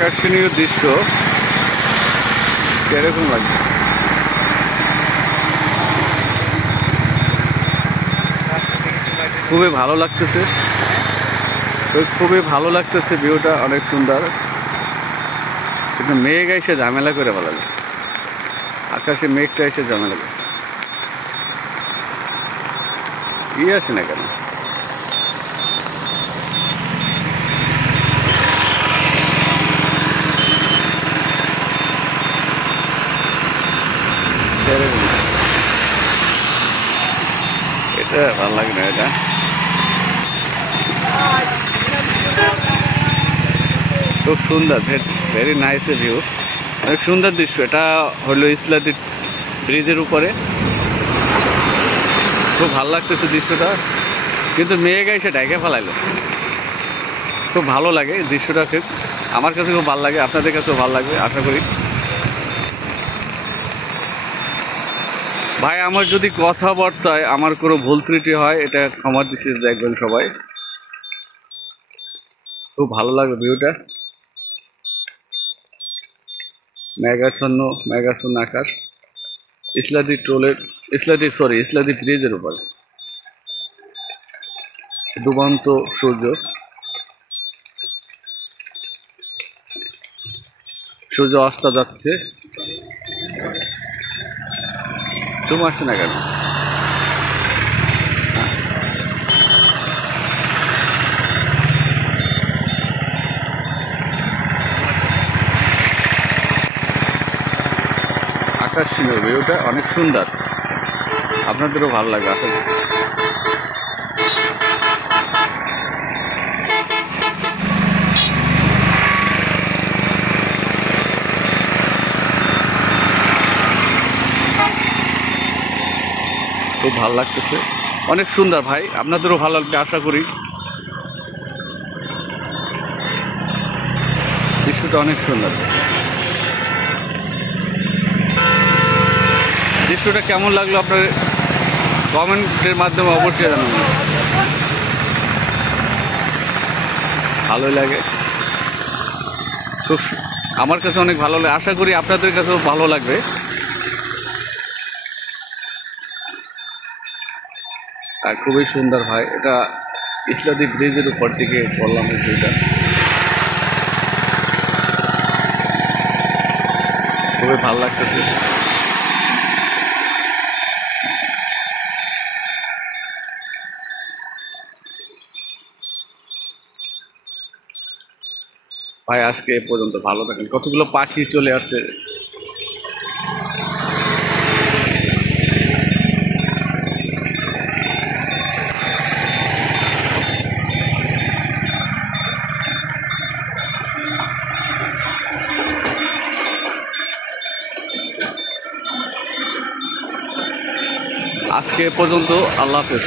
আকর্ষণীয় দৃশ্য কিরকম লাগছে? খুবই ভালো লাগতেছে, খুবই ভালো লাগতেছে, ভিউটা অনেক সুন্দর। কিন্তু মেঘ এসে ঝামেলা করে ভালো লাগে, আকাশে মেঘটা এসে ঝামেলা করে কি আসে না কেন? এটা ভালো লাগে না, এটা খুব সুন্দর, ভেরি নাইস ভিউ, অনেক সুন্দর দৃশ্য। এটা হলো ইসলাদি ব্রিজের উপরে, খুব ভালো লাগতেছে দৃশ্যটা, কিন্তু মেঘ এসে ঢেকে ফেলাইলো। খুব ভালো লাগে দৃশ্যটা, খুব আমার কাছে খুব ভালো লাগে, আপনাদের কাছেও ভালো লাগবে আশা করি। ভাই আমার যদি কথাবার্তায় আমার কোনো ভুল ত্রুটি হয় এটা ক্ষমা দৃষ্টিতে দেখবেন সবাই। খুব ভালো লাগে ভিউটা, মেঘাচ্ছন্ন আকাশ, ইসলাদি ব্রিজের উপর ডুবন্ত সূর্য অস্ত যাচ্ছে। চুম আসছে না কেন? আকর্ষণীয় ভিউটা অনেক সুন্দর, আপনাদেরও ভালো লাগে আশা করি। খুব ভালো লাগতেছে, অনেক সুন্দর ভাই, আপনাদেরও ভালো লাগবে আশা করি। দৃশ্যটা অনেক সুন্দর, দৃশ্যটা কেমন লাগলো আপনার কমেন্টের মাধ্যমে অবশ্যই জানাবেন। ভালোই লাগে, খুব আমার কাছে অনেক ভালো লাগে, আশা করি আপনাদের কাছেও ভালো লাগবে। আর খুবই সুন্দর ভাই, এটা ইসলাদি ব্রিজের উপর থেকে করলাম এই ভিউটা, খুবই ভালো লাগতেছে। ভাই আজকে এ পর্যন্ত, ভালো থাকেন। কতগুলো পাখি চলে আসছে, আজকে এ পর্যন্ত, আল্লাহ হাফেজ।